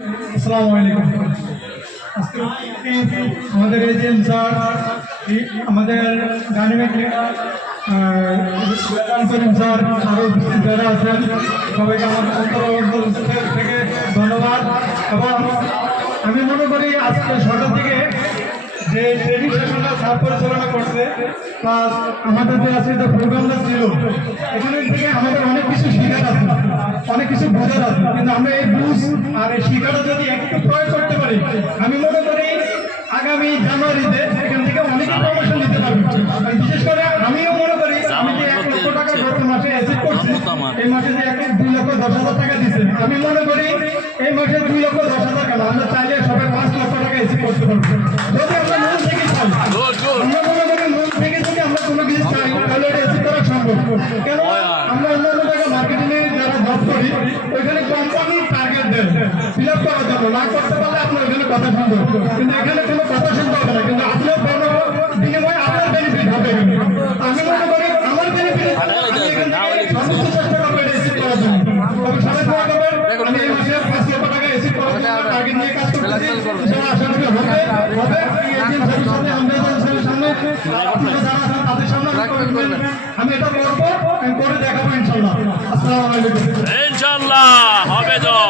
আসসালামু আলাইকুম। আজকে আমাদের এজিএম স্যার, আমাদের ডাইনামিক লিডার করিম স্যার, আরও যারা আছেন সবাইকে আমার অন্তর থেকে ধন্যবাদ। এবং আমি মনে করি আজকে সকাল থেকে যে ট্রেনিং সেশনটা স্যার পরিচালনা করছে, প্লাস আমাদের যে আজকে যে প্রোগ্রামটা ছিল, এখানে থেকে আমাদের অনেক কিছু শেখার আছে, অনেক কিছু বোঝার আছে। কিন্তু আমরা এই বুঝ আর এই শিক্ষাটা যদি একটু প্রয়োগ করতে পারি, আমি মনে করি আগামী জানুয়ারিতে এখান থেকে অনেক প্রমোশন দিতে পারবো। বিশেষ করে আমিও মনে করি আমি যে 1 লক্ষ টাকা গত মাসে অ্যাচিভ করছি, এই মাসে যে 2,10,000 টাকা দিচ্ছে, আমি মনে করি এই মাসে 2,10,000 কেন, আমরা চাইলে সবাই 5 লক্ষ টাকা অ্যাচিভ করতে পারবো। যদি আমরা মন থেকে চাই, আমরা মনে করি মন থেকে যদি আমরা কোনো কিছু চাই তাহলে এটা অ্যাচিভ করা সম্ভব। কেন আমরা অন্যান্য জায়গায় মার্কেটিং এ যারা জব করি, ওইখানে কোম্পানি টার্গেট দেয় ফিল আপ করার জন্য, না করতে পারলে আপনার ওইখানে কথা শুনতে হবে। কিন্তু এখানে কোনো কথা শুনতে হবে না, কিন্তু আপনার কোনো বিনিময়ে আপনার বেনিফিট হবে। আমি মনে করি আমার বেনিফিট আমি এখান থেকে সর্বোচ্চ চেষ্টা করবো এটা অ্যাচিভ করার জন্য। তবে সবাই দোয়া করবেন, আমি এই মাসে 5 লক্ষ টাকা অ্যাচিভ করার জন্য টার্গেট নিয়ে কাজ করতেছি। যারা আশা করি হবে এই এজিএম স্যারের সামনে, আমরা স্যারের সামনে, আপনারা যারা আছেন তাদের সামনে আমি এটা করবো, আমি করে দেখাবো ইনশাল্লাহ। আসসালামু আলাইকুম। ইনশাআল্লাহ হবে জয়।